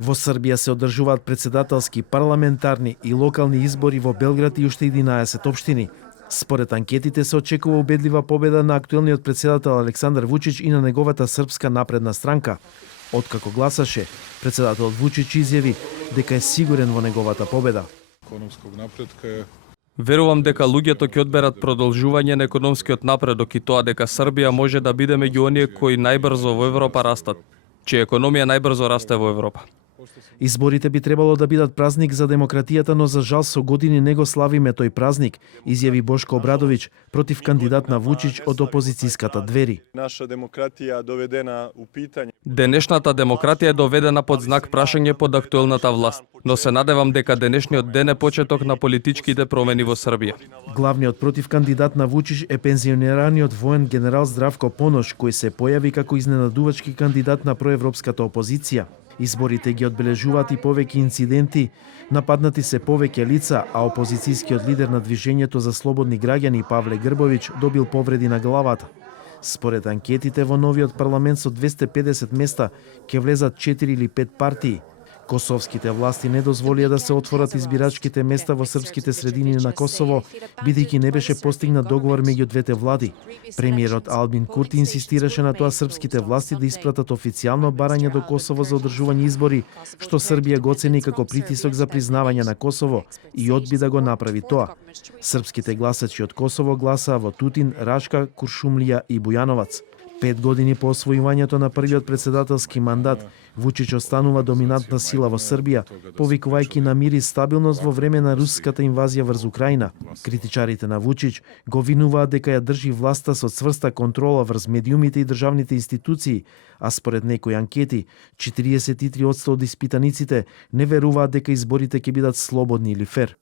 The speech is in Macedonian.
Во Србија се одржуваат претседателски, парламентарни и локални избори во Белград и уште 11 општини. Според анкетите се очекува убедлива победа на актуелниот претседател Александар Вучич и на неговата Српска напредна странка. Откако гласаше, претседателот Вучич изјави дека е сигурен во неговата победа. Верувам дека луѓето ќе одберат продолжување на економскиот напредок и тоа дека Србија може да биде меѓу оние кои најбрзо во Европа растат, чија економија најбрзо расте во Европа. Изборите би требало да бидат празник за демократијата, но за жал со години не го славиме тој празник, изјави Бошко Обрадовиќ, против кандидат на Вучич од опозицијската Двери. Наша демократија доведена у питање. Денешната демократија е доведена под знак прашање под актуелната власт, но се надевам дека денешниот ден е почеток на политичките промени во Србија. Главниот против кандидат на Вучич е пензионираниот воен генерал Здравко Понош, кој се појави како изненадувачки кандидат на проевропската опозиција. Изборите ги одбележуваат и повеќе инциденти, нападнати се повеќе лица, а опозицијскиот лидер на Движењето за слободни граѓани Павле Грбовиќ добил повреди на главата. Според анкетите во новиот парламент со 250 места ќе влезат 4 или 5 партии. Косовските власти не дозволија да се отворат избирачките места во српските средини на Косово, бидејќи не беше постигнат договор меѓу двете влади. Премиерот Албин Курти инсистираше на тоа српските власти да испратат официјално барање до Косово за одржување избори, што Србија го оцени како притисок за признавање на Косово и одби да го направи тоа. Српските гласачи од Косово гласаа во Тутин, Рашка, Куршумлија и Бујановац. 5 години по освојувањето на првиот претседателски мандат, Вучич останува доминантна сила во Србија, повикувајќи на мир и стабилност во време на руската инвазија врз Украина. Критичарите на Вучич го винуваат дека ја држи власта со цврста контрола врз медиумите и државните институции, а според некои анкети, 43% од испитаниците не веруваат дека изборите ќе бидат слободни или фер.